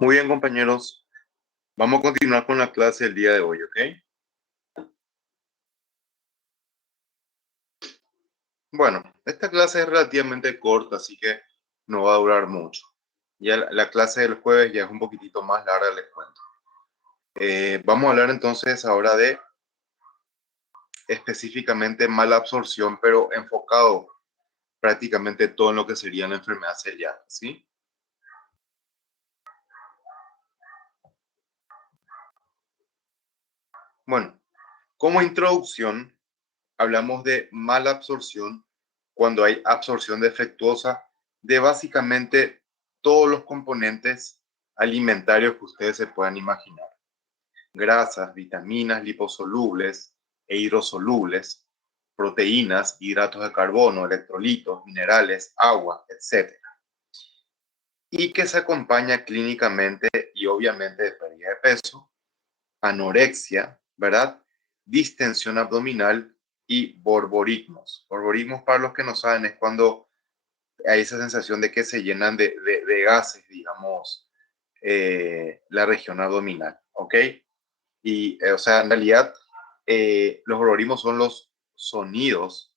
Muy bien, compañeros. Vamos a continuar con la clase del día de hoy, ¿ok? Bueno, esta clase es relativamente corta, así que no va a durar mucho. Ya la clase del jueves ya es un poquitito más larga, les cuento. Vamos a hablar entonces ahora de específicamente mala absorción, pero enfocado prácticamente todo en lo que sería la enfermedad celíaca, ¿sí? Bueno, como introducción, hablamos de mala absorción cuando hay absorción defectuosa de básicamente todos los componentes alimentarios que ustedes se puedan imaginar. Grasas, vitaminas, liposolubles e hidrosolubles, proteínas, hidratos de carbono, electrolitos, minerales, agua, etc. Y que se acompaña clínicamente y obviamente de pérdida de peso, anorexia, ¿verdad? Distensión abdominal y borborismos. Borborismos, para los que no saben, es cuando hay esa sensación de que se llenan de gases, digamos, la región abdominal, ¿ok? Y, o sea, en realidad, los borborismos son los sonidos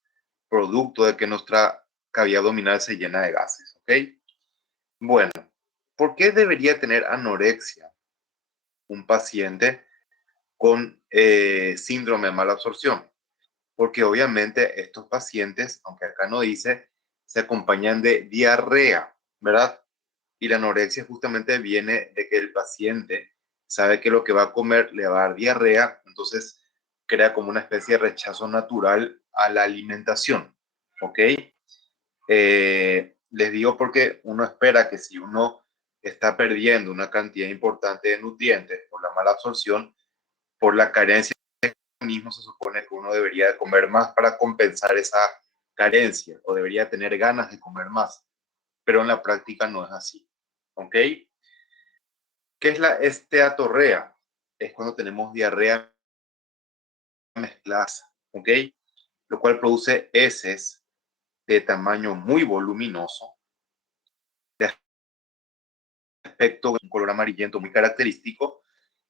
producto de que nuestra cavidad abdominal se llena de gases, ¿ok? Bueno, ¿por qué debería tener anorexia un paciente con síndrome de mala absorción? Porque obviamente estos pacientes, aunque acá no dice, se acompañan de diarrea, ¿verdad? Y la anorexia justamente viene de que el paciente sabe que lo que va a comer le va a dar diarrea, entonces crea como una especie de rechazo natural a la alimentación, ¿ok? Les digo porque uno espera que si uno está perdiendo una cantidad importante de nutrientes por la mala absorción, por la carencia mismo se supone que uno debería de comer más para compensar esa carencia o debería tener ganas de comer más, pero en la práctica no es así, ¿ok? ¿Qué es la esteatorrea? Es cuando tenemos diarrea mezclada, ¿ok? Lo cual produce heces de tamaño muy voluminoso, de aspecto, un color amarillento muy característico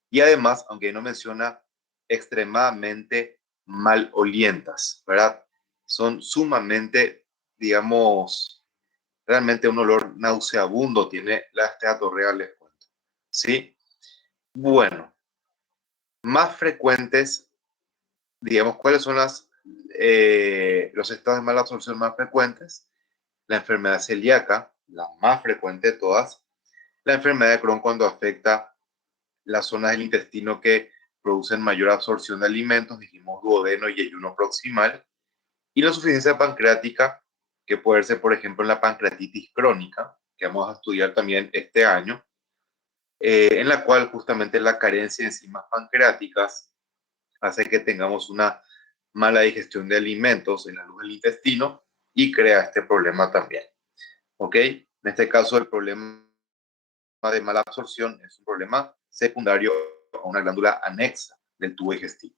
y además, aunque no menciona, extremadamente malolientas, ¿verdad? Son sumamente, digamos, realmente un olor nauseabundo tiene la esteatorrea, les cuento, ¿sí? Bueno, más frecuentes, digamos, ¿cuáles son los estados de mala absorción más frecuentes? La enfermedad celíaca, la más frecuente de todas, la enfermedad de Crohn cuando afecta las zonas del intestino que producen mayor absorción de alimentos, dijimos duodeno y ayuno proximal, y la insuficiencia pancreática, que puede ser, por ejemplo, en la pancreatitis crónica, que vamos a estudiar también este año, en la cual justamente la carencia de enzimas pancreáticas hace que tengamos una mala digestión de alimentos en la luz del intestino y crea este problema también. ¿Ok? En este caso, el problema de mala absorción es un problema secundario a una glándula anexa del tubo digestivo.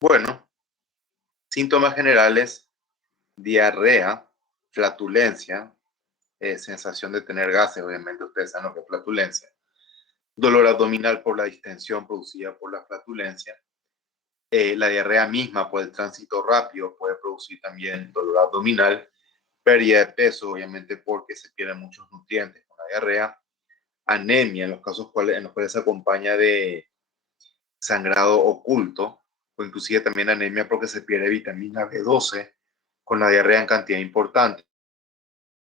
Bueno, síntomas generales: diarrea, flatulencia, sensación de tener gases, obviamente ustedes saben lo que es flatulencia, dolor abdominal por la distensión producida por la flatulencia, la diarrea misma por el tránsito rápido puede producir también dolor abdominal, pérdida de peso, obviamente porque se pierden muchos nutrientes con la diarrea, anemia en los casos en los cuales se acompaña de sangrado oculto, o inclusive también anemia porque se pierde vitamina B12 con la diarrea en cantidad importante,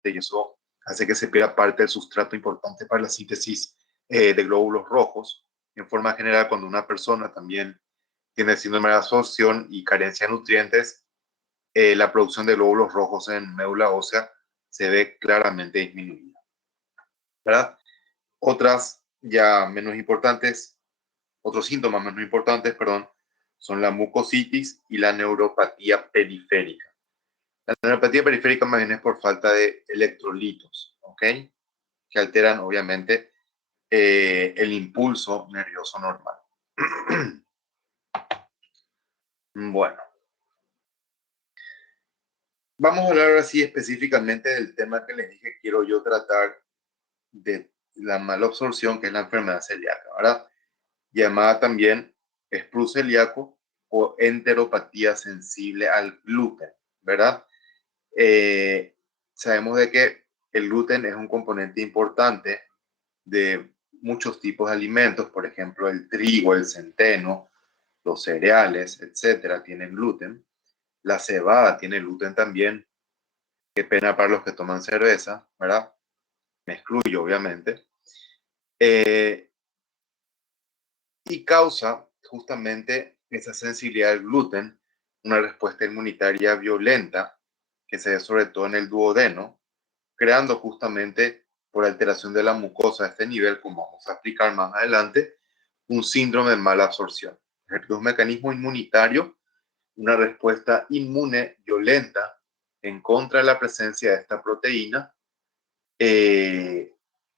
y eso hace que se pierda parte del sustrato importante para la síntesis de glóbulos rojos. En forma general, cuando una persona también tiene síndrome de absorción y carencia de nutrientes, la producción de glóbulos rojos en médula ósea se ve claramente disminuida, ¿verdad? Otras ya menos importantes, otros síntomas menos importantes, perdón, son la mucositis y la neuropatía periférica. La neuropatía periférica más bien es por falta de electrolitos, ¿ok? Que alteran obviamente el impulso nervioso normal. Bueno, vamos a hablar así específicamente del tema que les dije, quiero yo tratar de la malabsorción, que es la enfermedad celíaca, ¿verdad? Llamada también sprue celíaco o enteropatía sensible al gluten, ¿verdad? Eh, Sabemos de que el gluten es un componente importante de muchos tipos de alimentos, por ejemplo, el trigo, el centeno, los cereales, etcétera, tienen gluten. La cebada tiene gluten también. Qué pena para los que toman cerveza, ¿verdad? Me excluyo, obviamente. Eh, y causa justamente esa sensibilidad al gluten, una respuesta inmunitaria violenta que se ve sobre todo en el duodeno, creando justamente por alteración de la mucosa a este nivel, como vamos a explicar más adelante, un síndrome de mala absorción. Es un mecanismo inmunitario, una respuesta inmune violenta en contra de la presencia de esta proteína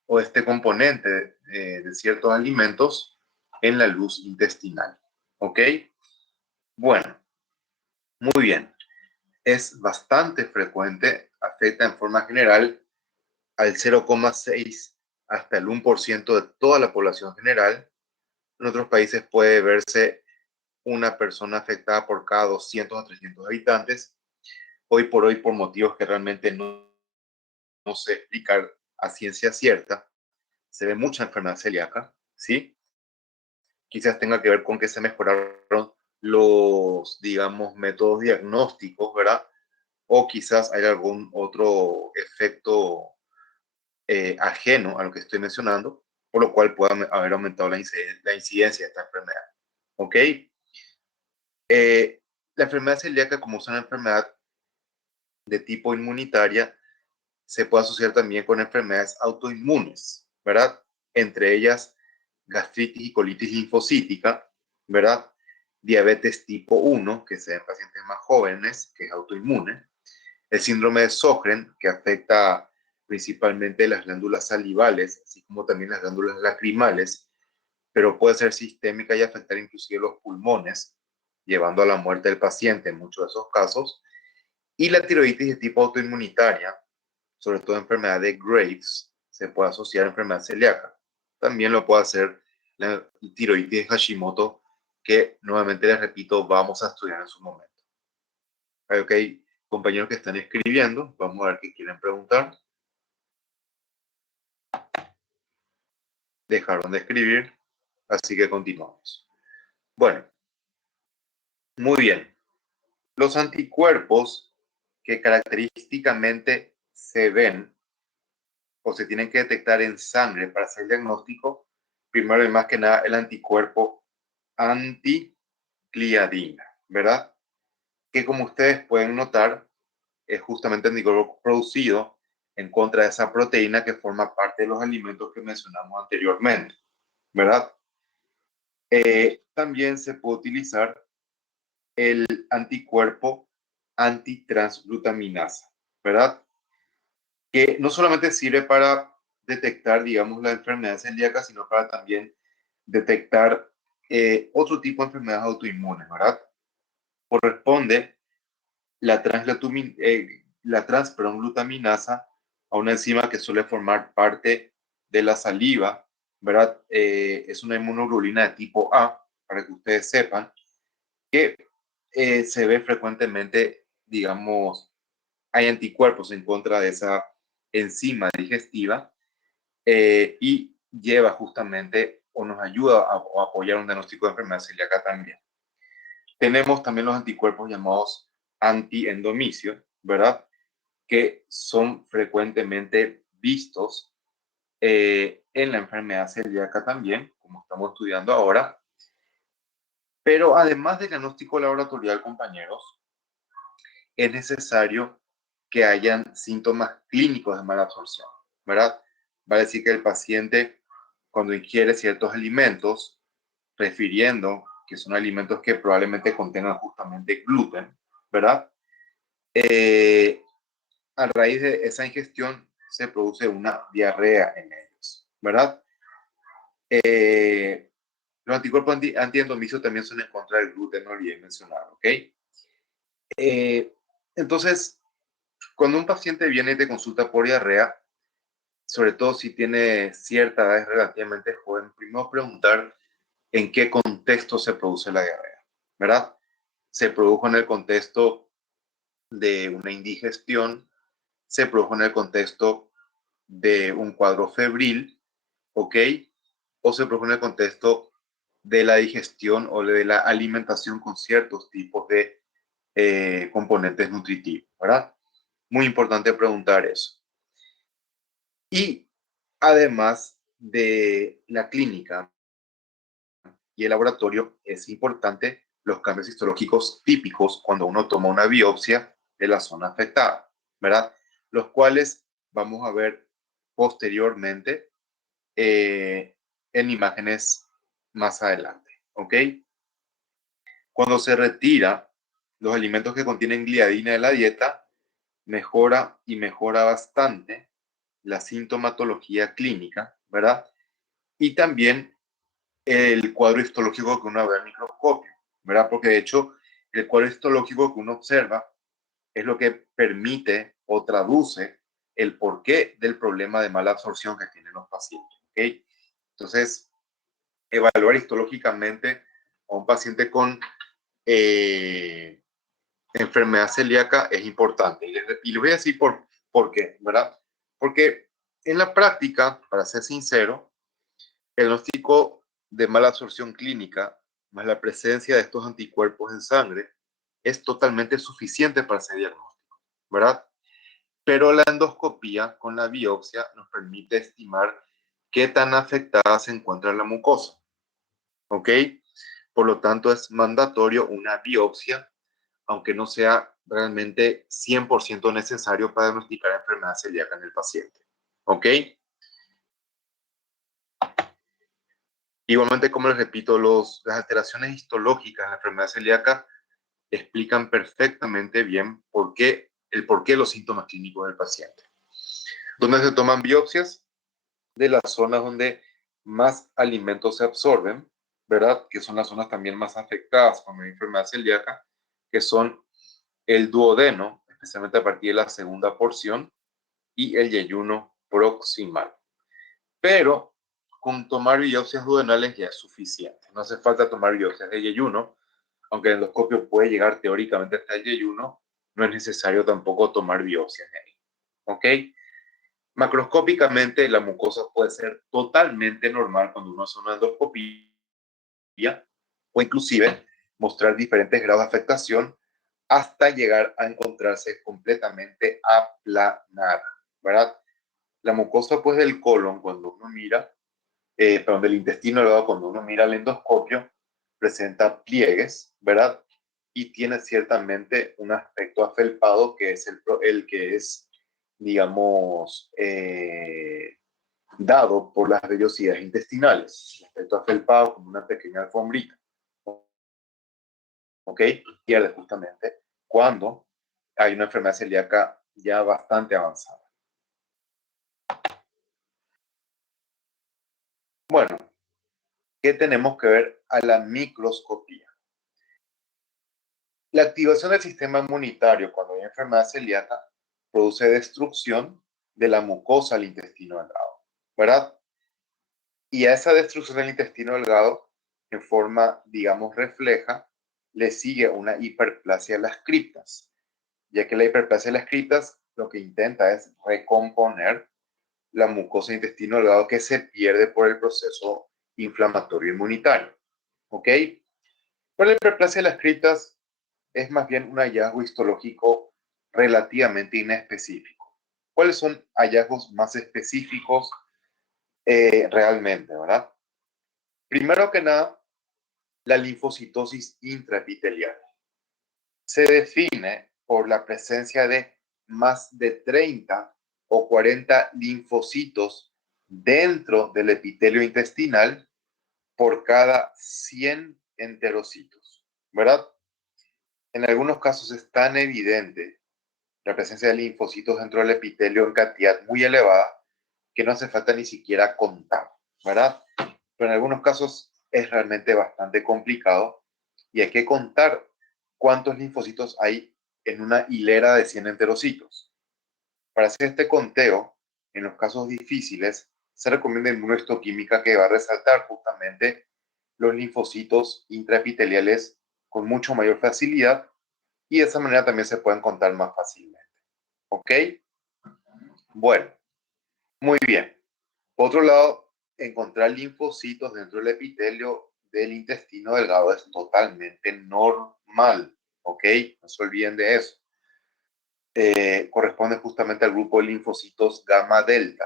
o este componente de ciertos alimentos en la luz intestinal. ¿Ok? Bueno, muy bien. Es bastante frecuente, afecta en forma general al 0,6 hasta el 1% de toda la población general. En otros países puede verse una persona afectada por cada 200 a 300 habitantes. Hoy por hoy, por motivos que realmente no sé explicar a ciencia cierta, se ve mucha enfermedad celíaca, ¿sí? Quizás tenga que ver con que se mejoraron los, digamos, métodos diagnósticos, ¿verdad? O quizás hay algún otro efecto ajeno a lo que estoy mencionando, por lo cual pueda haber aumentado la incidencia de esta enfermedad. ¿Ok? La enfermedad celíaca, como es una enfermedad de tipo inmunitaria, se puede asociar también con enfermedades autoinmunes, ¿verdad? Entre ellas gastritis y colitis linfocítica, ¿verdad? Diabetes tipo 1, que se da en pacientes más jóvenes, que es autoinmune. El síndrome de Sjögren, que afecta principalmente las glándulas salivales, así como también las glándulas lacrimales, pero puede ser sistémica y afectar inclusive los pulmones, llevando a la muerte del paciente en muchos de esos casos. Y la tiroides de tipo autoinmunitaria, sobre todo enfermedad de Graves, se puede asociar a enfermedad celíaca. También lo puede hacer la tiroides de Hashimoto, que nuevamente les repito, vamos a estudiar en su momento. Ok, compañeros que están escribiendo, vamos a ver qué quieren preguntar. Dejaron de escribir, así que continuamos. Bueno, muy bien. Los anticuerpos que característicamente se ven o se tienen que detectar en sangre para hacer el diagnóstico, primero y más que nada el anticuerpo anticliadina, ¿verdad? Que como ustedes pueden notar, es justamente el anticuerpo producido en contra de esa proteína que forma parte de los alimentos que mencionamos anteriormente, ¿verdad? También se puede utilizar el anticuerpo antitransglutaminasa, ¿verdad? Que no solamente sirve para detectar, digamos, la enfermedad celíaca, sino para también detectar otro tipo de enfermedades autoinmunes, ¿verdad? Corresponde la transglutaminasa a una enzima que suele formar parte de la saliva, ¿verdad? Es una inmunoglobulina de tipo A, para que ustedes sepan, que se ve frecuentemente, digamos, hay anticuerpos en contra de esa enzima digestiva y lleva justamente o nos ayuda a apoyar un diagnóstico de enfermedad celíaca también. Tenemos también los anticuerpos llamados antiendomicio, ¿verdad? Que son frecuentemente vistos en la enfermedad celíaca también, como estamos estudiando ahora. Pero además del diagnóstico laboratorial, compañeros, es necesario que hayan síntomas clínicos de mala absorción, ¿verdad? Va a decir que el paciente, cuando ingiere ciertos alimentos, refiriendo que son alimentos que probablemente contengan justamente gluten, ¿verdad? Eh, a raíz de esa ingestión se produce una diarrea en ellos, ¿verdad? Los anticuerpos antiendomicio también son en contra del gluten, no olvidé mencionar, ¿ok? Entonces, Cuando un paciente viene y te consulta por diarrea, sobre todo si tiene cierta edad, es relativamente joven, primero preguntar en qué contexto se produce la diarrea, ¿verdad? Se produjo en el contexto de una indigestión, se produjo en el contexto de un cuadro febril, ¿ok? O se produjo en el contexto de la digestión o de la alimentación con ciertos tipos de componentes nutritivos, ¿verdad? Muy importante preguntar eso. Y además de la clínica y el laboratorio, es importante los cambios histológicos típicos cuando uno toma una biopsia de la zona afectada, ¿verdad? Los cuales vamos a ver posteriormente en imágenes más adelante, ¿ok? Cuando se retira los alimentos que contienen gliadina de la dieta, mejora bastante la sintomatología clínica, ¿verdad? Y también el cuadro histológico que uno ve al microscopio, ¿verdad? Porque de hecho el cuadro histológico que uno observa es lo que permite o traduce el porqué del problema de mala absorción que tienen los pacientes, ¿ok? Entonces, evaluar histológicamente a un paciente con eh, enfermedad celíaca es importante. Y les voy a decir por qué, ¿verdad? Porque en la práctica, para ser sincero, el diagnóstico de mala absorción clínica más la presencia de estos anticuerpos en sangre es totalmente suficiente para ese diagnóstico, ¿verdad? Pero la endoscopía con la biopsia nos permite estimar qué tan afectada se encuentra la mucosa, ¿ok? Por lo tanto, es mandatorio una biopsia, aunque no sea realmente 100% necesario para diagnosticar enfermedad celíaca en el paciente, ¿ok? Igualmente, como les repito, las alteraciones histológicas en la enfermedad celíaca explican perfectamente bien el por qué los síntomas clínicos del paciente. ¿Dónde se toman biopsias? De las zonas donde más alimentos se absorben, ¿verdad? Que son las zonas también más afectadas con la enfermedad celíaca, que son el duodeno, especialmente a partir de la segunda porción, y el yeyuno proximal. Pero con tomar biopsias duodenales ya es suficiente. No hace falta tomar biopsias de yeyuno, aunque el endoscopio puede llegar teóricamente hasta el yeyuno, no es necesario tampoco tomar biopsias de ahí. ¿Ok? Macroscópicamente, la mucosa puede ser totalmente normal cuando uno hace una endoscopia o inclusive mostrar diferentes grados de afectación hasta llegar a encontrarse completamente aplanada, ¿verdad? La mucosa pues del colon, cuando uno mira, perdón, del intestino delgado, cuando uno mira el endoscopio, presenta pliegues, ¿verdad? Y tiene ciertamente un aspecto afelpado que es el que es, digamos, dado por las vellosidades intestinales. El aspecto afelpado como una pequeña alfombrita, ¿ok? Pierde justamente cuando hay una enfermedad celíaca ya bastante avanzada. Bueno, ¿qué tenemos que ver a la microscopía? La activación del sistema inmunitario cuando hay enfermedad celíaca produce destrucción de la mucosa del intestino delgado, ¿verdad? Y a esa destrucción del intestino delgado, en forma, digamos, refleja, le sigue una hiperplasia de las criptas, ya que la hiperplasia de las criptas lo que intenta es recomponer la mucosa del intestino delgado que se pierde por el proceso inflamatorio inmunitario, ¿ok? Pero la hiperplasia de las criptas es más bien un hallazgo histológico relativamente inespecífico. ¿Cuáles son hallazgos más específicos realmente, verdad? Primero que nada, la linfocitosis intraepitelial. Se define por la presencia de más de 30 o 40 linfocitos dentro del epitelio intestinal por cada 100 enterocitos, ¿verdad? En algunos casos es tan evidente la presencia de linfocitos dentro del epitelio en cantidad muy elevada que no hace falta ni siquiera contar, ¿verdad? Pero en algunos casos es realmente bastante complicado y hay que contar cuántos linfocitos hay en una hilera de 100 enterocitos. Para hacer este conteo, en los casos difíciles, se recomienda inmunohistoquímica que va a resaltar justamente los linfocitos intraepiteliales con mucho mayor facilidad y de esa manera también se pueden contar más fácilmente. ¿Ok? Bueno, muy bien. Por otro lado, encontrar linfocitos dentro del epitelio del intestino delgado es totalmente normal. ¿Ok? No se olviden de eso. Corresponde justamente al grupo de linfocitos gamma delta,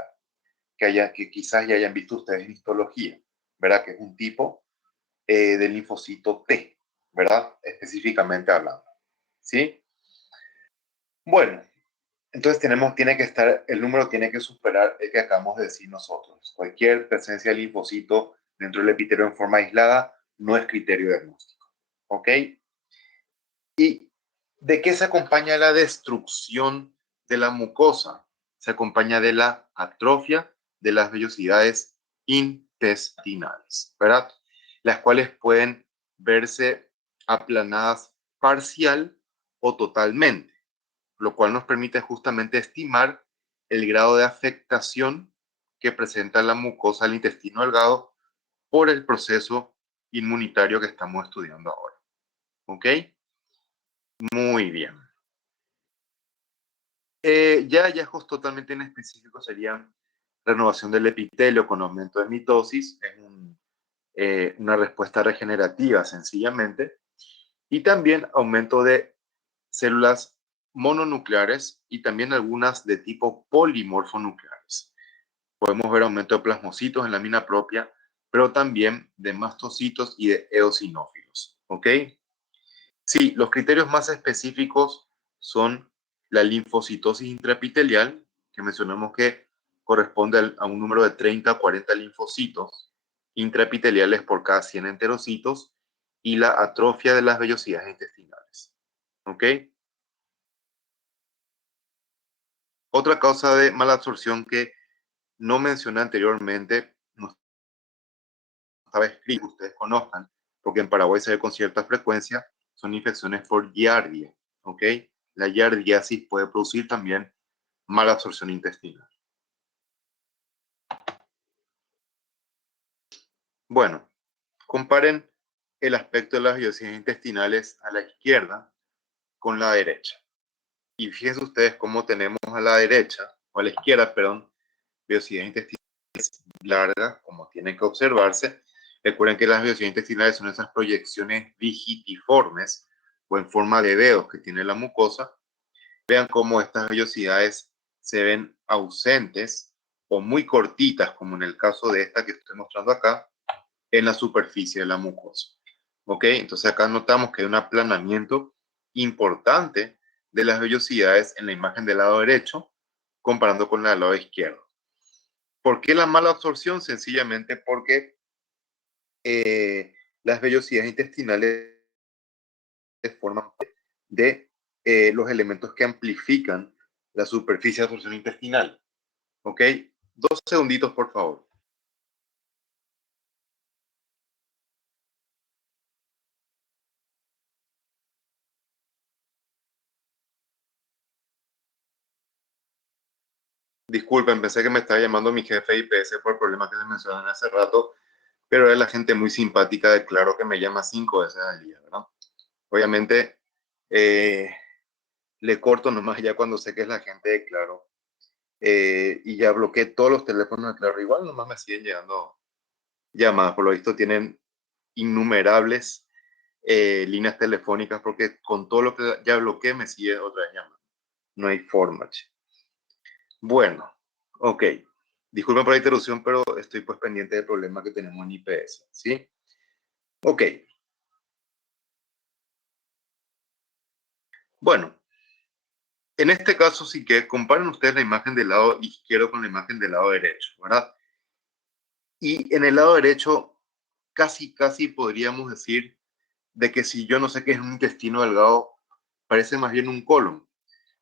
que quizás ya hayan visto ustedes en histología, ¿verdad? Que es un tipo de linfocito T, ¿verdad? Específicamente hablando, ¿sí? Bueno, entonces tiene que estar, el número tiene que superar el que acabamos de decir nosotros. Cualquier presencia de linfocito dentro del epitelio en forma aislada no es criterio diagnóstico, ¿ok? ¿Y de qué se acompaña la destrucción de la mucosa? Se acompaña de la atrofia de las vellosidades intestinales, ¿verdad? Las cuales pueden verse aplanadas parcial o totalmente, lo cual nos permite justamente estimar el grado de afectación que presenta la mucosa del intestino delgado por el proceso inmunitario que estamos estudiando ahora. ¿Ok? Muy bien. Ya hallazgos totalmente inespecíficos serían renovación del epitelio con aumento de mitosis, es una respuesta regenerativa sencillamente, y también aumento de células mononucleares y también algunas de tipo polimorfonucleares. Podemos ver aumento de plasmocitos en la mina propia, pero también de mastocitos y de eosinófilos. ¿Ok? Sí, los criterios más específicos son la linfocitosis intraepitelial, que mencionamos que corresponde a un número de 30 a 40 linfocitos intraepiteliales por cada 100 enterocitos, y la atrofia de las vellosidades intestinales. ¿Ok? Otra causa de malabsorción que no mencioné anteriormente, no estaba escrito, ustedes conozcan, porque en Paraguay se ve con cierta frecuencia, son infecciones por giardia. ¿Ok? La giardiasis puede producir también mala absorción intestinal. Bueno, comparen el aspecto de las vellosidades intestinales a la izquierda con la derecha. Y fíjense ustedes cómo tenemos a la derecha, o a la izquierda, perdón, vellosidades intestinales largas, como tienen que observarse. Recuerden que las vellosidades intestinales son esas proyecciones digitiformes o en forma de dedos que tiene la mucosa. Vean cómo estas vellosidades se ven ausentes o muy cortitas, como en el caso de esta que estoy mostrando acá, en la superficie de la mucosa. ¿Ok? Entonces acá notamos que hay un aplanamiento importante de las vellosidades en la imagen del lado derecho comparando con la del lado izquierdo. ¿Por qué la mala absorción? Sencillamente porque las vellosidades intestinales forman parte de los elementos que amplifican la superficie de absorción intestinal. ¿Ok? 2 segunditos, por favor. Disculpen, pensé que me estaba llamando mi jefe de IPS por el problema que les mencioné hace rato, pero es la gente muy simpática de Claro que me llama 5 veces al día, ¿verdad? Obviamente, eh, le corto nomás ya cuando sé que es la gente de Claro. Y ya bloqueé todos los teléfonos de Claro. Igual nomás me siguen llegando llamadas. Por lo visto tienen innumerables líneas telefónicas porque con todo lo que ya bloqueé me sigue otra llamada. No hay forma, che. Bueno, ok. Disculpen por la interrupción, pero estoy pues pendiente del problema que tenemos en IPS, ¿sí? Ok. Bueno, en este caso sí que comparen ustedes la imagen del lado izquierdo con la imagen del lado derecho, ¿verdad? Y en el lado derecho casi podríamos decir de que si yo no sé qué es un intestino delgado, parece más bien un colon,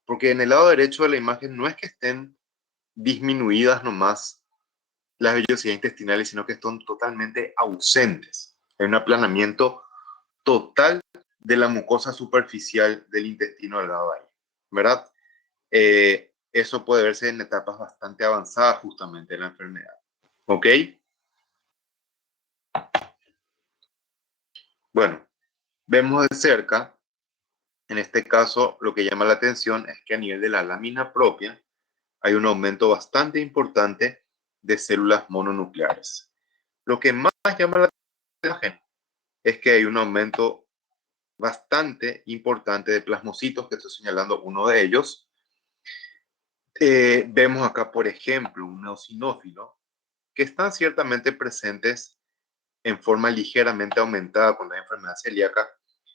porque en el lado derecho de la imagen no es que estén disminuidas nomás las vellosidades intestinales, sino que están totalmente ausentes. Hay un aplanamiento total de la mucosa superficial del intestino delgado ahí, ¿verdad? eso puede verse en etapas bastante avanzadas justamente de la enfermedad. ¿Ok? Bueno, vemos de cerca, en este caso, lo que llama la atención es que a nivel de la lámina propia hay un aumento bastante importante de células mononucleares. Lo que más llama la atención es que hay un aumento bastante importante de plasmocitos, que estoy señalando uno de ellos. Vemos acá, por ejemplo, un eosinófilo, que están ciertamente presentes en forma ligeramente aumentada con la enfermedad celíaca,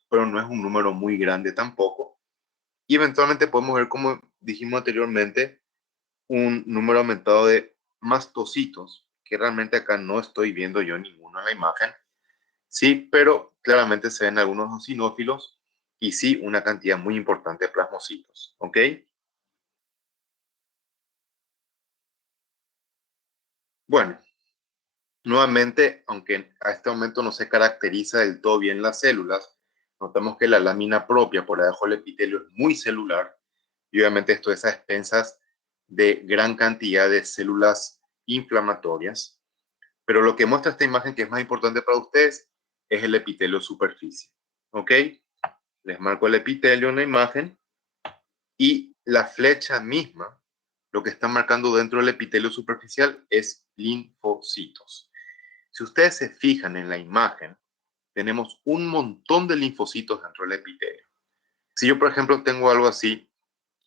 pero no es un número muy grande tampoco. Y eventualmente podemos ver, como dijimos anteriormente, un número aumentado de mastocitos, que realmente acá no estoy viendo yo ninguno en la imagen. Sí, pero claramente se ven algunos eosinófilos y sí una cantidad muy importante de plasmocitos. ¿Ok? Bueno, nuevamente, aunque a este momento no se caracteriza del todo bien las células, notamos que la lámina propia por debajo del epitelio es muy celular y obviamente esto es a expensas de gran cantidad de células inflamatorias. Pero lo que muestra esta imagen, que es más importante para ustedes, es el epitelio superficie. ¿Ok? Les marco el epitelio en la imagen y la flecha misma, lo que está marcando dentro del epitelio superficial es linfocitos. Si ustedes se fijan en la imagen, tenemos un montón de linfocitos dentro del epitelio. Si yo, por ejemplo, tengo algo así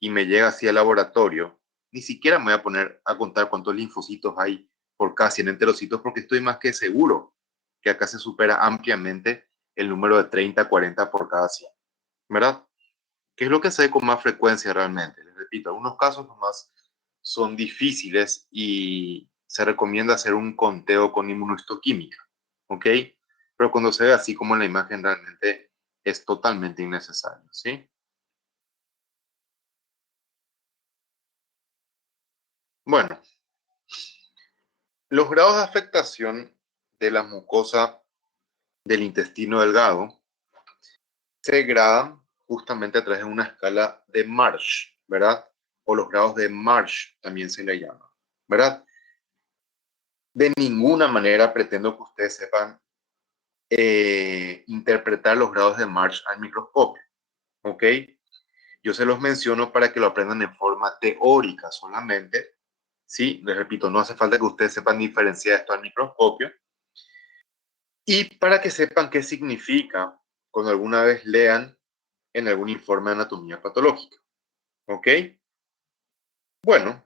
y me llega así al laboratorio, ni siquiera me voy a poner a contar cuántos linfocitos hay por cada 100 enterocitos, porque estoy más que seguro que acá se supera ampliamente el número de 30, 40 por cada 100, ¿verdad? ¿Qué es lo que se ve con más frecuencia realmente? Les repito, algunos casos nomás son difíciles y se recomienda hacer un conteo con inmunohistoquímica, ¿ok? Pero cuando se ve así como en la imagen, realmente es totalmente innecesario, ¿sí? Bueno, los grados de afectación de la mucosa del intestino delgado se gradan justamente a través de una escala de Marsh, ¿verdad? O los grados de Marsh también se le llama, ¿verdad? De ninguna manera pretendo que ustedes sepan interpretar los grados de Marsh al microscopio, ¿ok? Yo se los menciono para que lo aprendan en forma teórica solamente, ¿sí? Les repito, no hace falta que ustedes sepan diferenciar esto al microscopio. Y para que sepan qué significa cuando alguna vez lean en algún informe de anatomía patológica, ¿ok? Bueno,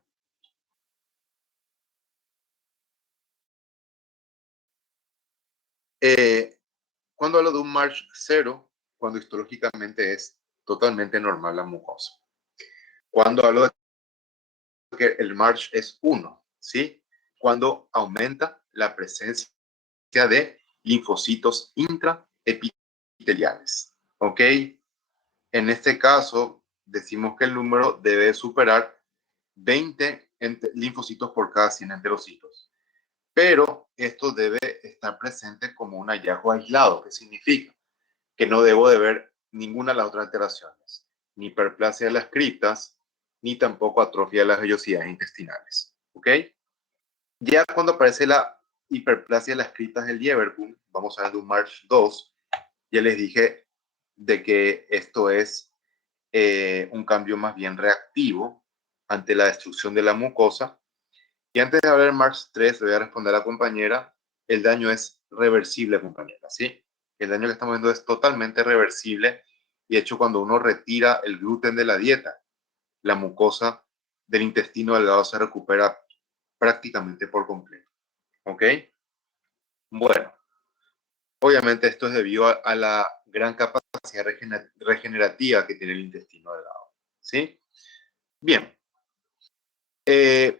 eh, cuando hablo de un Marsh 0, cuando histológicamente es totalmente normal la mucosa. Cuando hablo de que el Marsh es 1, ¿sí? Cuando aumenta la presencia de linfocitos intraepiteliales, ¿ok? En este caso, decimos que el número debe superar 20 linfocitos por cada 100 enterocitos. Pero esto debe estar presente como un hallazgo aislado, que significa que no debo de ver ninguna de las otras alteraciones, ni hiperplasia de las criptas, ni tampoco atrofia de las vellosidades intestinales. ¿Ok? Ya cuando aparece la hiperplasia de las criptas del Lieberkühn, vamos a ver de un March 2, ya les dije de que esto es un cambio más bien reactivo ante la destrucción de la mucosa. Y antes de hablar del March 3, le voy a responder a la compañera, el daño es reversible, compañera, ¿sí? El daño que estamos viendo es totalmente reversible y de hecho cuando uno retira el gluten de la dieta, la mucosa del intestino delgado se recupera prácticamente por completo, ¿ok? Bueno, obviamente esto es debido a la gran capacidad regenerativa que tiene el intestino delgado, ¿sí? Bien, eh,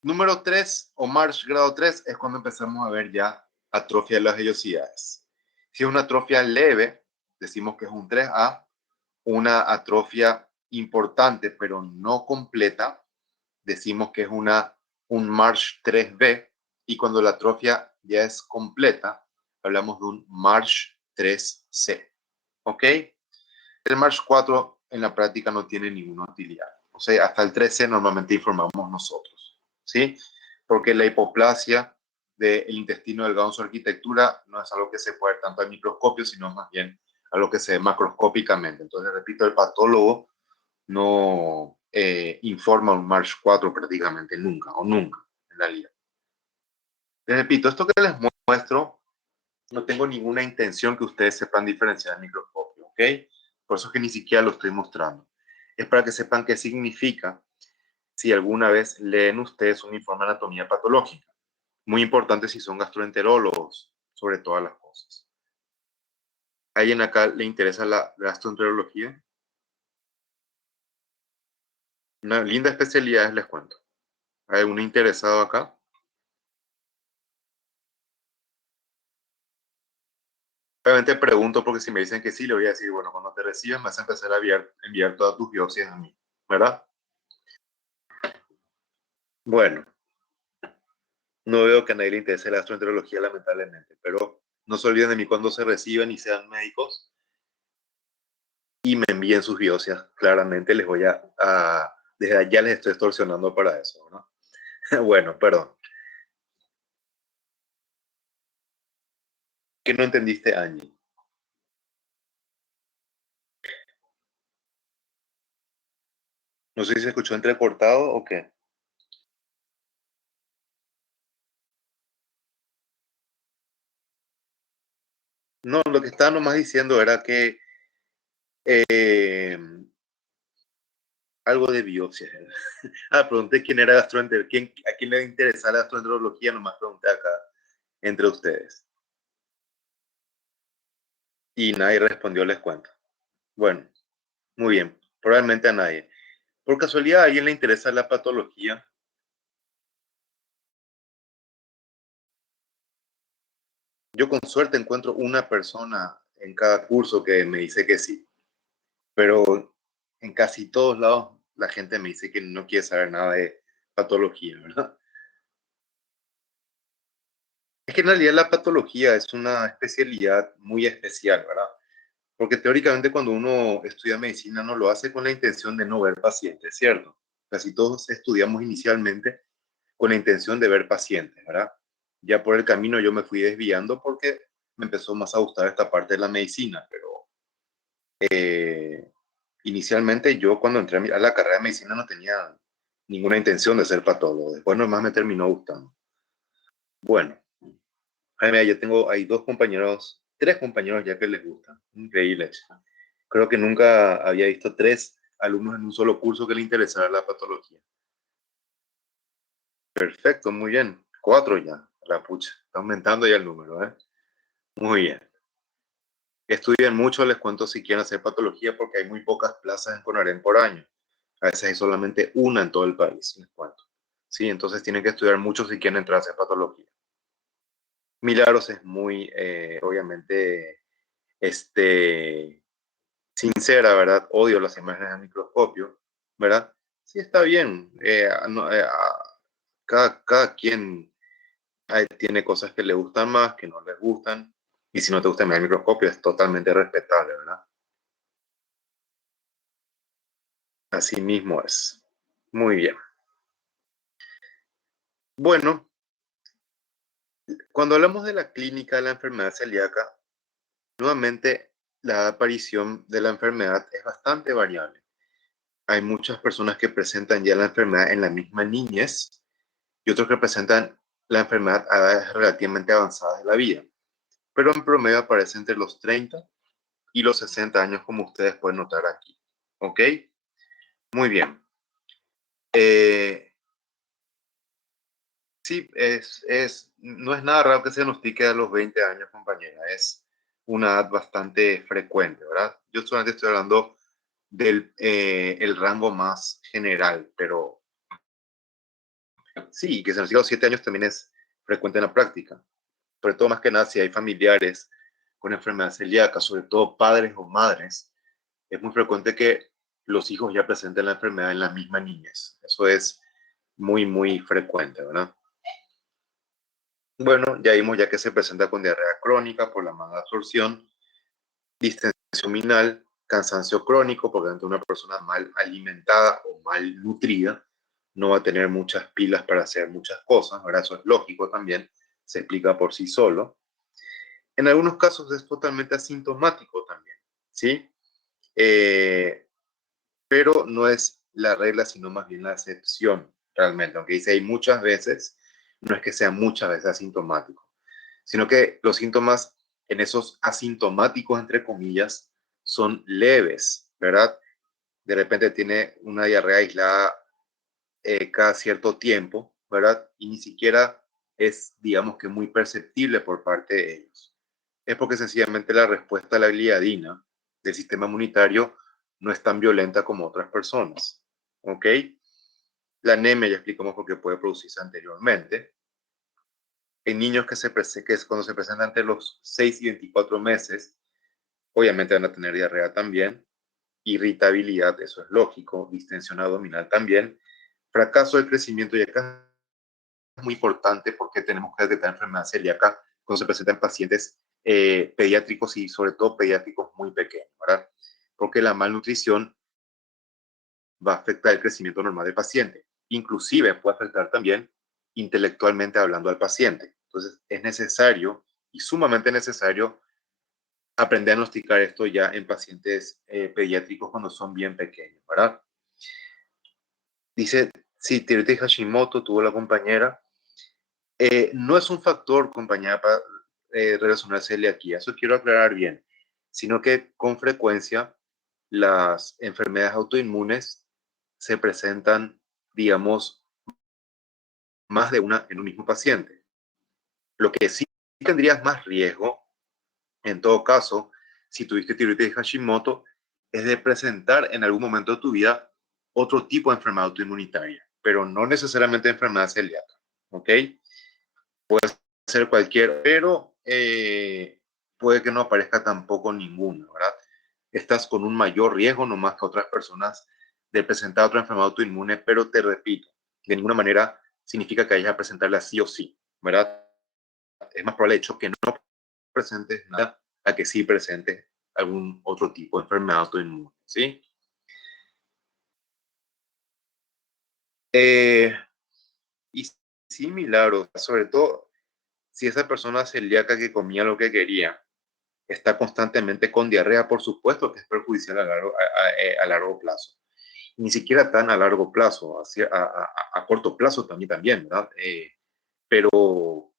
número 3 o Marsh grado 3 es cuando empezamos a ver ya atrofia de las vellosidades. Si es una atrofia leve, decimos que es un 3A, una atrofia importante pero no completa, decimos que es un Marsh 3B, y cuando la atrofia ya es completa, hablamos de un Marsh 3C. ¿Ok? El Marsh 4 en la práctica no tiene ninguna utilidad. O sea, hasta el 13 normalmente informamos nosotros, ¿sí? Porque la hipoplasia del intestino delgado en su arquitectura no es algo que se puede ver tanto al microscopio, sino más bien algo que se ve macroscópicamente. Entonces, repito, el patólogo no informa un March 4 prácticamente nunca, o nunca, en realidad. Les repito, esto que les muestro, no tengo ninguna intención que ustedes sepan diferenciar el microscopio, ¿ok? Por eso es que ni siquiera lo estoy mostrando. Es para que sepan qué significa si alguna vez leen ustedes un informe de anatomía patológica. Muy importante si son gastroenterólogos, sobre todas las cosas. ¿A alguien acá le interesa la gastroenterología? Una linda especialidad, les cuento. ¿Hay algún interesado acá? Obviamente pregunto porque si me dicen que sí, le voy a decir, bueno, cuando te reciban vas a empezar a enviar todas tus biopsias a mí, ¿verdad? Bueno, no veo que a nadie le interese la gastroenterología, lamentablemente, pero no se olviden de mí cuando se reciban y sean médicos y me envíen sus biopsias. Claramente les voy desde allá les estoy extorsionando para eso, ¿no? Bueno, perdón. ¿Qué no entendiste, Angie? No sé si se escuchó entrecortado o qué. No, lo que estaba nomás diciendo era que eh, algo de biopsia. Pregunté quién era gastroenterología, a quién le interesa la gastroenterología, nomás pregunté acá entre ustedes. Y nadie respondió, les cuento. Bueno, muy bien, probablemente a nadie. Por casualidad, ¿a alguien le interesa la patología? Yo con suerte encuentro una persona en cada curso que me dice que sí, pero en casi todos lados la gente me dice que no quiere saber nada de patología, ¿verdad? Es que en realidad la patología es una especialidad muy especial, ¿verdad? Porque teóricamente cuando uno estudia medicina no lo hace con la intención de no ver pacientes, ¿cierto? Casi todos estudiamos inicialmente con la intención de ver pacientes, ¿verdad? Ya por el camino yo me fui desviando porque me empezó más a gustar esta parte de la medicina, pero inicialmente yo cuando entré a la carrera de medicina no tenía ninguna intención de ser patólogo, después nomás me terminó gustando. Bueno, Jaime, yo tengo, hay dos compañeros, tres compañeros ya que les gusta, increíble. Creo que nunca había visto tres alumnos en un solo curso que le interesara la patología. Perfecto, muy bien. Cuatro ya, la pucha, está aumentando ya el número, ¿eh? Muy bien. Estudian mucho, les cuento si quieren hacer patología porque hay muy pocas plazas en CONAREN por año. A veces hay solamente una en todo el país, les cuento. Sí, entonces tienen que estudiar mucho si quieren entrar a hacer patología. Milagros es muy, obviamente, sincera, ¿verdad? Odio las imágenes al microscopio, ¿verdad? Sí, está bien. Cada quien tiene cosas que le gustan más, que no les gustan. Y si no te gusta el microscopio, es totalmente respetable, ¿verdad? Así mismo es. Muy bien. Bueno, cuando hablamos de la clínica de la enfermedad celíaca, nuevamente la aparición de la enfermedad es bastante variable. Hay muchas personas que presentan ya la enfermedad en la misma niñez y otros que presentan la enfermedad a edades relativamente avanzadas de la vida, pero en promedio aparece entre los 30 y los 60 años, como ustedes pueden notar aquí. ¿Ok? Muy bien. Eh, sí, no es nada raro que se diagnostique a los 20 años, compañera. Es una edad bastante frecuente, ¿verdad? Yo solamente estoy hablando del el rango más general, pero sí, que se nos diga a los 7 años también es frecuente en la práctica. Sobre todo más que nada si hay familiares con enfermedad celíaca, sobre todo padres o madres, es muy frecuente que los hijos ya presenten la enfermedad en la misma niñez. Eso es muy, muy frecuente, ¿verdad? Bueno, ya vimos ya que se presenta con diarrea crónica por la mala absorción, distensión minal, cansancio crónico, porque ante una persona mal alimentada o mal nutrida no va a tener muchas pilas para hacer muchas cosas, ¿verdad? Eso es lógico también, se explica por sí solo. En algunos casos es totalmente asintomático también, ¿sí? Eh, pero no es la regla, sino más bien la excepción, realmente. Aunque dice hay muchas veces, no es que sea muchas veces asintomático, sino que los síntomas en esos asintomáticos, entre comillas, son leves, ¿verdad? De repente tiene una diarrea aislada cada cierto tiempo, ¿verdad? Y ni siquiera es, digamos que muy perceptible por parte de ellos. Es porque sencillamente la respuesta a la gliadina del sistema inmunitario no es tan violenta como otras personas, ¿ok? La anemia ya explicamos por qué puede producirse anteriormente. En niños que es cuando se presentan entre los 6 y 24 meses, obviamente van a tener diarrea también, irritabilidad, eso es lógico, distensión abdominal también, fracaso del crecimiento, y acá es muy importante porque tenemos que detectar enfermedad celíaca cuando se presenta en pacientes pediátricos y sobre todo pediátricos muy pequeños, ¿verdad? Porque la malnutrición va a afectar el crecimiento normal del paciente. Inclusive puede afectar también intelectualmente hablando al paciente. Entonces es necesario y sumamente necesario aprender a diagnosticar esto ya en pacientes pediátricos cuando son bien pequeños, ¿verdad? Dice, si tiroides Hashimoto tuvo la compañera, no es un factor, compañera, para relacionar celiaquía, eso quiero aclarar bien, sino que con frecuencia las enfermedades autoinmunes se presentan, digamos, más de una en un mismo paciente. Lo que sí tendrías más riesgo, en todo caso, si tuviste tiroides de Hashimoto, es de presentar en algún momento de tu vida otro tipo de enfermedad autoinmunitaria, pero no necesariamente enfermedad celíaca, ¿ok? Ser cualquier, pero puede que no aparezca tampoco ninguno, ¿verdad? Estás con un mayor riesgo nomás que otras personas de presentar otra enfermedad autoinmune, pero te repito, de ninguna manera significa que vayas a presentarla sí o sí, ¿verdad? Es más probable, de hecho, que no presentes nada a que sí presentes algún otro tipo de enfermedad autoinmune, ¿sí? Eh, y similar, sobre todo si esa persona celíaca que comía lo que quería, está constantemente con diarrea, por supuesto que es perjudicial a largo plazo. Ni siquiera tan a largo plazo, a corto plazo también, ¿verdad? Pero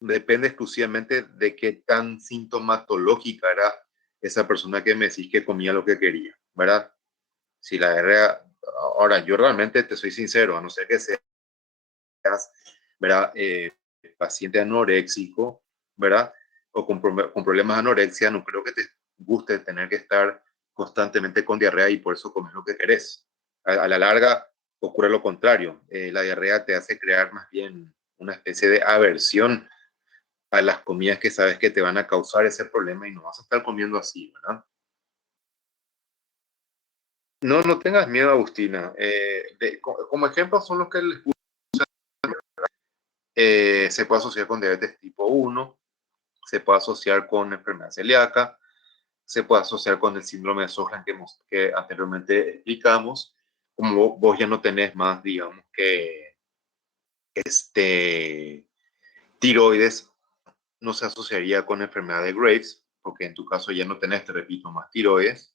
depende exclusivamente de qué tan sintomatológica era esa persona que me decís que comía lo que quería, ¿verdad? Si la diarrea, ahora yo realmente te soy sincero, a no ser que seas, ¿verdad? Paciente anoréxico, ¿verdad? O con problemas de anorexia, no creo que te guste tener que estar constantemente con diarrea y por eso comes lo que querés. A la larga ocurre lo contrario. La diarrea te hace crear más bien una especie de aversión a las comidas que sabes que te van a causar ese problema y no vas a estar comiendo así, ¿verdad? No, no tengas miedo, Agustina. Como ejemplo son los que les puse. Se puede asociar con diabetes tipo 1, se puede asociar con enfermedad celíaca, se puede asociar con el síndrome de Sjögren que anteriormente explicamos. Como vos ya no tenés más, digamos que tiroides, no se asociaría con enfermedad de Graves, porque en tu caso ya no tenés, te repito, más tiroides,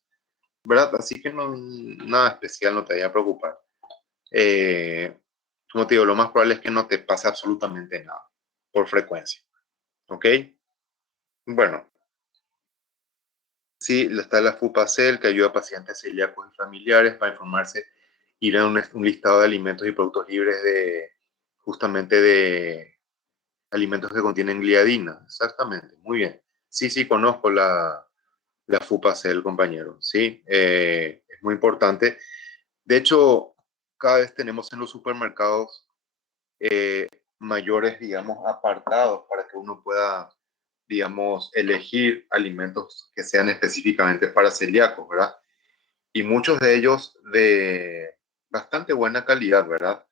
¿verdad? Así que no, nada especial, no te vaya a preocupar. Eh, Como te digo, lo más probable es que no te pase absolutamente nada por frecuencia, ¿ok? Bueno, sí, está la FUPACEL, que ayuda a pacientes celíacos y familiares para informarse, ir a un listado de alimentos y productos libres de justamente de alimentos que contienen gliadina. Exactamente, muy bien. Sí, sí, conozco la FUPACEL, compañero. Sí, es muy importante. De hecho, cada vez tenemos en los supermercados eh, mayores, digamos, apartados para que uno pueda, digamos, elegir alimentos que sean específicamente para celíacos, ¿verdad? Y muchos de ellos de bastante buena calidad, ¿verdad?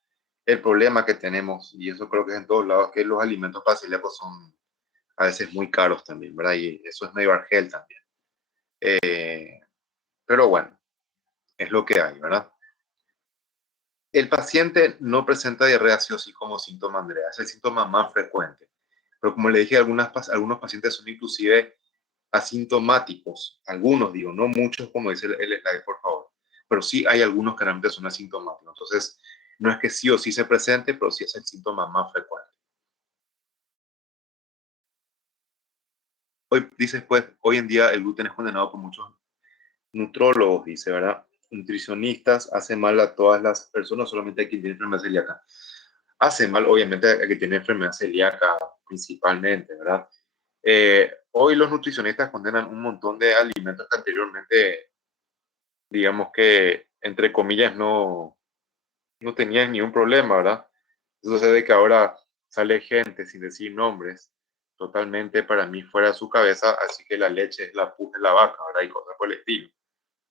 El problema que tenemos, y eso creo que es en todos lados, que los alimentos para celíacos son a veces muy caros también, ¿verdad? Y eso es medio argel también. Pero bueno, es lo que hay, ¿verdad? El paciente no presenta diarrea sí o sí como síntoma, Andrea, es el síntoma más frecuente. Pero como le dije, algunos pacientes son inclusive asintomáticos, algunos digo, no muchos como dice el slide, por favor, pero sí hay algunos que realmente son asintomáticos. Entonces, no es que sí o sí se presente, pero sí es el síntoma más frecuente. Hoy, dice pues, hoy en día el gluten es condenado por muchos nutrólogos, dice, ¿verdad? Nutricionistas, hace mal a todas las personas, solamente a quien tiene enfermedad celíaca. Hace mal, obviamente, a quien tiene enfermedad celíaca principalmente, ¿verdad? Hoy los nutricionistas condenan un montón de alimentos que anteriormente, digamos que, entre comillas, no tenían ni un problema, ¿verdad? Eso sucede que ahora sale gente sin decir nombres, totalmente para mí fuera de su cabeza, así que la leche es la pus de la vaca, ¿verdad? Y cosas por el estilo,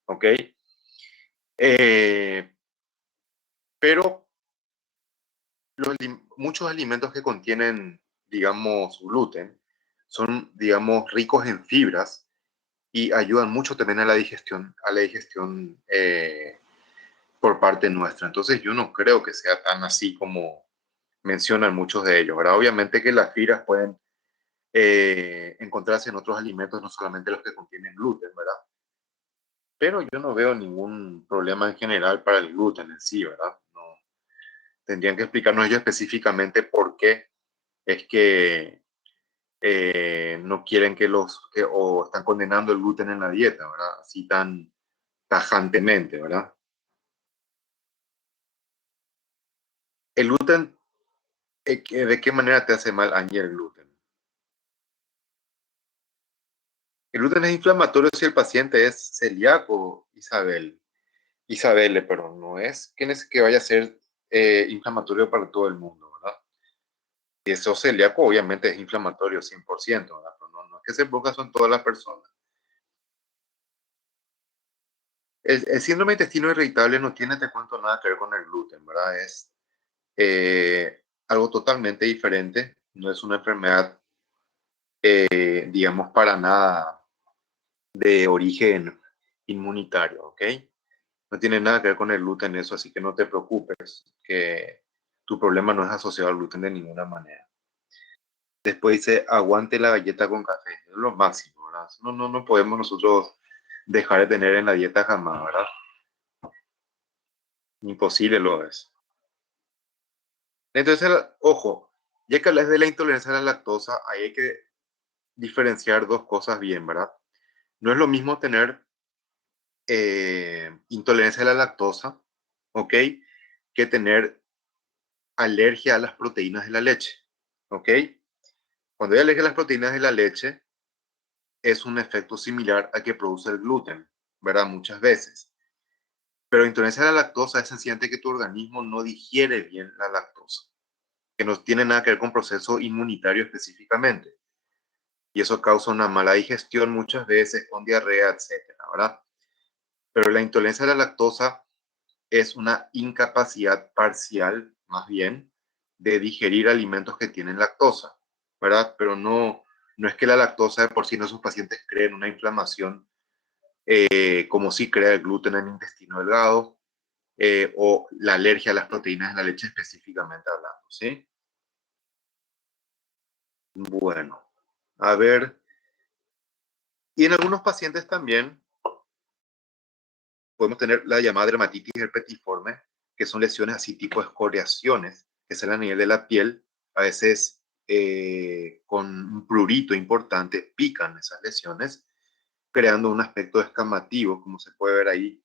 ¿ok? Eh, pero muchos alimentos que contienen, digamos, gluten son, digamos, ricos en fibras y ayudan mucho también a la digestión por parte nuestra. Entonces yo no creo que sea tan así como mencionan muchos de ellos, ¿verdad? Obviamente que las fibras pueden encontrarse en otros alimentos, no solamente los que contienen gluten, ¿verdad? Pero yo no veo ningún problema en general para el gluten en sí, ¿verdad? No, tendrían que explicarnos ellos específicamente por qué es que no quieren o están condenando el gluten en la dieta, ¿verdad? Así tan tajantemente, ¿verdad? El gluten, ¿de qué manera te hace mal, Ángel, el gluten? El gluten es inflamatorio si el paciente es celíaco, Isabel, pero no es que vaya a ser inflamatorio para todo el mundo, ¿verdad? Si es celíaco, obviamente es inflamatorio 100%, ¿verdad? Pero no es que se ponga eso en todas las personas. El síndrome de intestino irritable no tiene, te cuento, nada que ver con el gluten, ¿verdad? Es algo totalmente diferente, no es una enfermedad, digamos, para nada de origen inmunitario, ¿ok? No tiene nada que ver con el gluten eso, así que no te preocupes, que tu problema no es asociado al gluten de ninguna manera. Después dice, aguante la galleta con café, es lo máximo, ¿verdad? No podemos nosotros dejar de tener en la dieta jamás, ¿verdad? Imposible lo es. Entonces, ojo, ya que hablas de la intolerancia a la lactosa, ahí hay que diferenciar dos cosas bien, ¿verdad? No es lo mismo tener intolerancia a la lactosa, ¿ok? Que tener alergia a las proteínas de la leche, ¿ok? Cuando hay alergia a las proteínas de la leche, es un efecto similar a que produce el gluten, ¿verdad? Muchas veces. Pero intolerancia a la lactosa es sencillamente que tu organismo no digiere bien la lactosa, que no tiene nada que ver con proceso inmunitario específicamente. Y eso causa una mala digestión muchas veces con diarrea, etcétera, ¿verdad? Pero la intolerancia a la lactosa es una incapacidad parcial, más bien, de digerir alimentos que tienen lactosa, ¿verdad? Pero no es que la lactosa de por sí en esos pacientes creen una inflamación como sí crea el gluten en el intestino delgado o la alergia a las proteínas de la leche específicamente hablando, ¿sí? Bueno, a ver, y en algunos pacientes también podemos tener la llamada dermatitis herpetiforme, que son lesiones así tipo escoriaciones que salen a nivel de la piel, a veces con un prurito importante, pican esas lesiones, creando un aspecto escamativo, como se puede ver ahí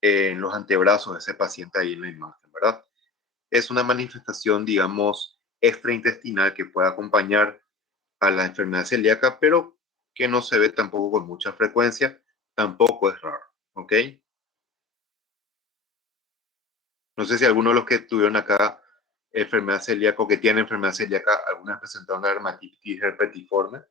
en los antebrazos de ese paciente ahí en la imagen, ¿verdad? Es una manifestación, digamos, extraintestinal que puede acompañar a la enfermedad celíaca, pero que no se ve tampoco con mucha frecuencia, tampoco es raro, ¿ok? No sé si alguno de los que tuvieron acá enfermedad celíaca o que tienen enfermedad celíaca, alguna vez presentaron la dermatitis herpetiforme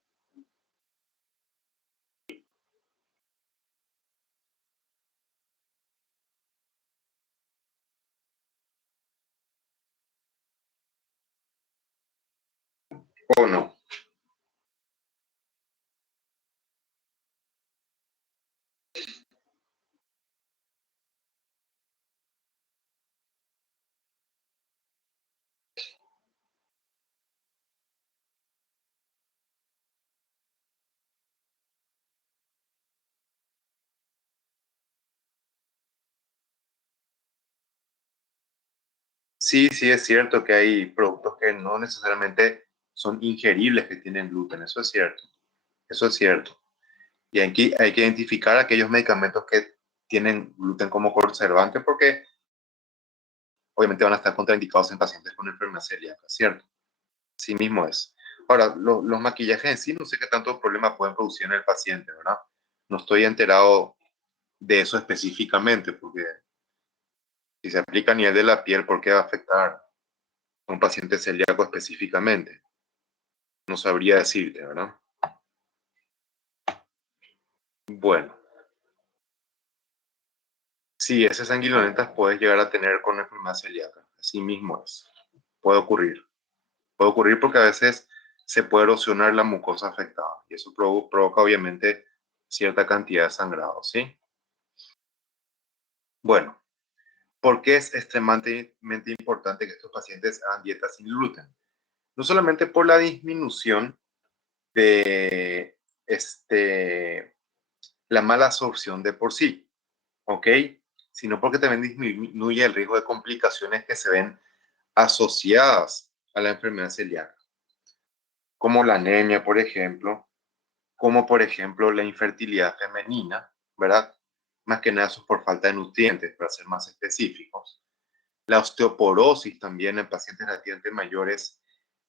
o no. Sí, sí, es cierto que hay productos que no necesariamente son ingeribles que tienen gluten, eso es cierto, eso es cierto. Y hay que identificar aquellos medicamentos que tienen gluten como conservante porque obviamente van a estar contraindicados en pacientes con enfermedad celíaca, ¿cierto? Sí mismo es. Ahora, los maquillajes en sí no sé qué tanto problema pueden producir en el paciente, ¿verdad? No estoy enterado de eso específicamente, porque si se aplica a nivel de la piel, ¿por qué va a afectar a un paciente celíaco específicamente? No sabría decirte, ¿verdad? Bueno, sí, esas sanguinolentas puedes llegar a tener con enfermedad celíaca. Así mismo es. Puede ocurrir. Puede ocurrir porque a veces se puede erosionar la mucosa afectada y eso provoca obviamente cierta cantidad de sangrado, ¿sí? Bueno, ¿por qué es extremadamente importante que estos pacientes hagan dieta sin gluten? No solamente por la disminución de la mala absorción de por sí, ¿ok? Sino porque también disminuye el riesgo de complicaciones que se ven asociadas a la enfermedad celíaca, como la anemia, por ejemplo, como por ejemplo la infertilidad femenina, ¿verdad? Más que nada eso por falta de nutrientes, para ser más específicos. La osteoporosis también en pacientes relativamente mayores,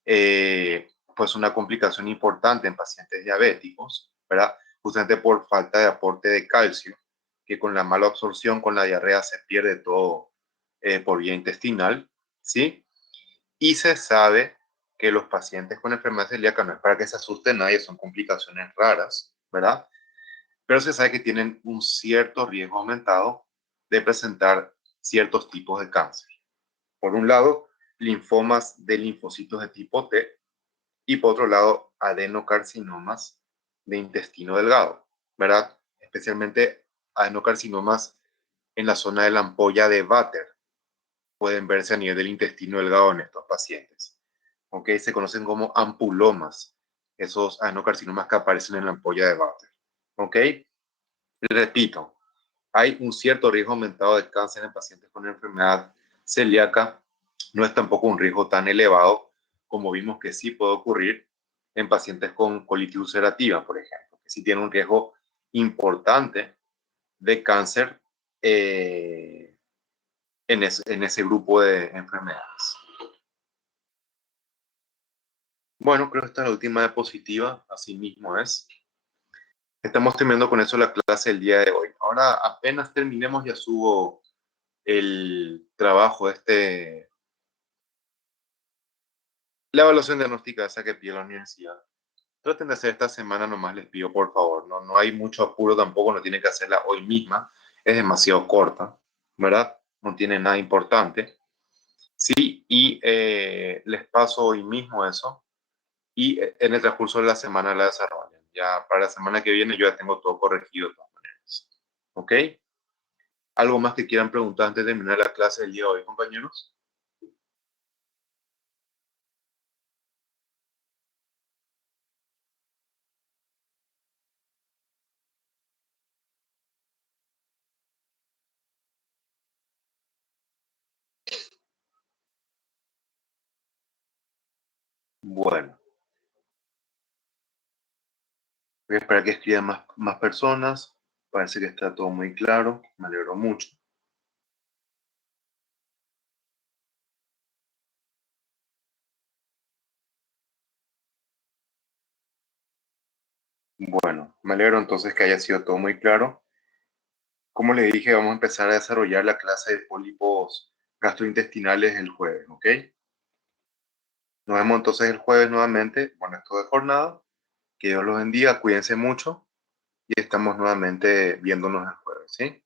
pues una complicación importante en pacientes diabéticos, ¿verdad? Justamente por falta de aporte de calcio, que con la mala absorción, con la diarrea se pierde todo por vía intestinal, ¿sí? Y se sabe que los pacientes con enfermedad celíaca, no es para que se asusten nadie, son complicaciones raras, ¿verdad? Pero se sabe que tienen un cierto riesgo aumentado de presentar ciertos tipos de cáncer. Por un lado, linfomas de linfocitos de tipo T y por otro lado, adenocarcinomas de intestino delgado, ¿verdad? Especialmente adenocarcinomas en la zona de la ampolla de Vater pueden verse a nivel del intestino delgado en estos pacientes. ¿Ok? Se conocen como ampulomas, esos adenocarcinomas que aparecen en la ampolla de Vater. ¿Ok? Repito, hay un cierto riesgo aumentado de cáncer en pacientes con enfermedad celíaca. No es tampoco un riesgo tan elevado como vimos que sí puede ocurrir en pacientes con colitis ulcerativa, por ejemplo, que sí tiene un riesgo importante de cáncer en ese grupo de enfermedades. Bueno, creo que esta es la última diapositiva, así mismo es. Estamos terminando con eso la clase del día de hoy. Ahora apenas terminemos ya subo el trabajo, la evaluación diagnóstica esa que pide la universidad. Traten de hacer esta semana nomás, les pido por favor. No, no hay mucho apuro tampoco, no tienen que hacerla hoy misma. Es demasiado corta, ¿verdad? No tiene nada importante. Sí, y les paso hoy mismo eso. Y en el transcurso de la semana la desarrollan. Ya para la semana que viene yo ya tengo todo corregido de todas maneras. ¿Ok? ¿Algo más que quieran preguntar antes de terminar la clase del día de hoy, compañeros? Bueno, voy a esperar que escriban más personas. Parece que está todo muy claro. Me alegro mucho. Bueno, me alegro entonces que haya sido todo muy claro. Como les dije, vamos a empezar a desarrollar la clase de pólipos gastrointestinales el jueves, ¿ok? Nos vemos entonces el jueves nuevamente. Bueno, esto de jornada. Que Dios los bendiga, cuídense mucho y estamos nuevamente viéndonos el jueves, ¿sí?